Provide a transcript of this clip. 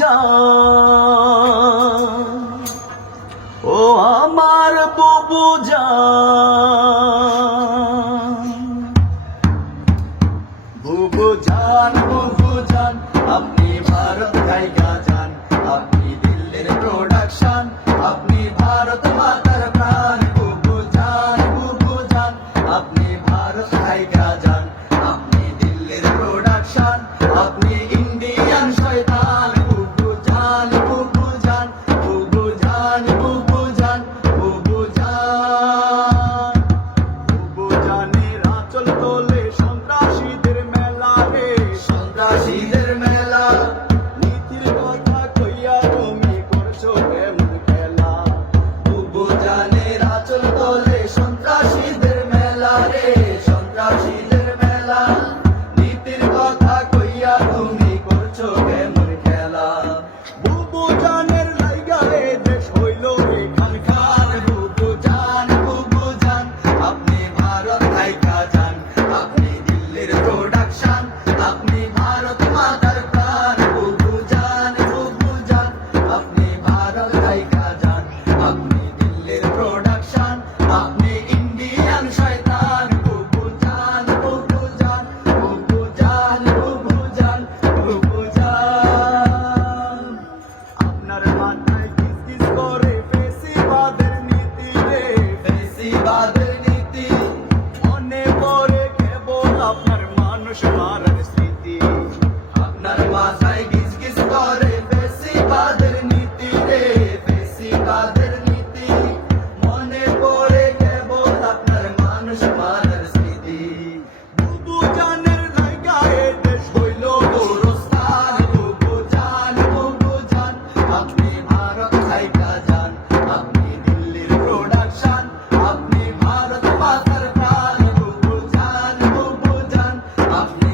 জান, ও আমার বুবু জান, বুবু জান, বুবু জান, আপনি ভারত গায়িকা জান, আপনি দিল্লির প্রোডাকশন, আপনি ভারত মাতার প্রাণ। বুবু জান, বুবু জান, আপনি ভারত গায়িকা জান, আপনি দিল্লির প্রোডাকশন, আপনি ইন্ডিয়ান শয়তান। বুবু জান, বুবু জান, বুবু জান, বুবু জান, বুবু জান। বুবু জানের আঁচল তোলে সন্ত্রাসীদের মেলা রে, সন্ত্রাসীদের মেলা। নীতির কথা কইয়া তুমি করছো কেমন খেলা। বুবু জানের আঁচল তোলে সন্ত্রাসীদের মেলা রে, সন্ত্রাসীদের মেলা। নীতির কথা কইয়া তুমি করছো কেমন খেলা। বুবু জানের লাইগা রে দেশ হইল এখানকার। বুবু জান, বুবু জান, আপনি ভারত গায়িকা জান, আপনি দিল্লির প্রোডাকশন, আপনি ভারত মাতার প্রাণ। বুবু জান, বুবু জান, আপনি ভারত গায়িকা জান, আপনি দিল্লির প্রোডাকশন, আপনি ইন্ডিয়ান শয়তান। বুবু জান, বুবু জান, বুবু জান, বুবু জান, বুবু জান। আপনার মাথায় কিস কিস করে ফেসিবাদের নীতি রে, ফেসিবাদের নীতি। মনে পড়ে কেবল আপনার মানুষ মারার স্মৃতি। আপনার মাথায় কিস কিস করে ফেসিবাদের নীতি রে, ফেসিবাদের নীতি। মনে পড়ে কেবল আপনার মানুষ মারার স্মৃতি। বুবু জানের লাইগা এ দেশ হইল গোরস্থান। বুবু জান, বুবু জান, আপনি ভারত গায়িকা জান, আপনি দিল্লির প্রোডাকশন, আপনি ভারত মাতার প্রাণ। বুবু জান, বুবু জান, আপনি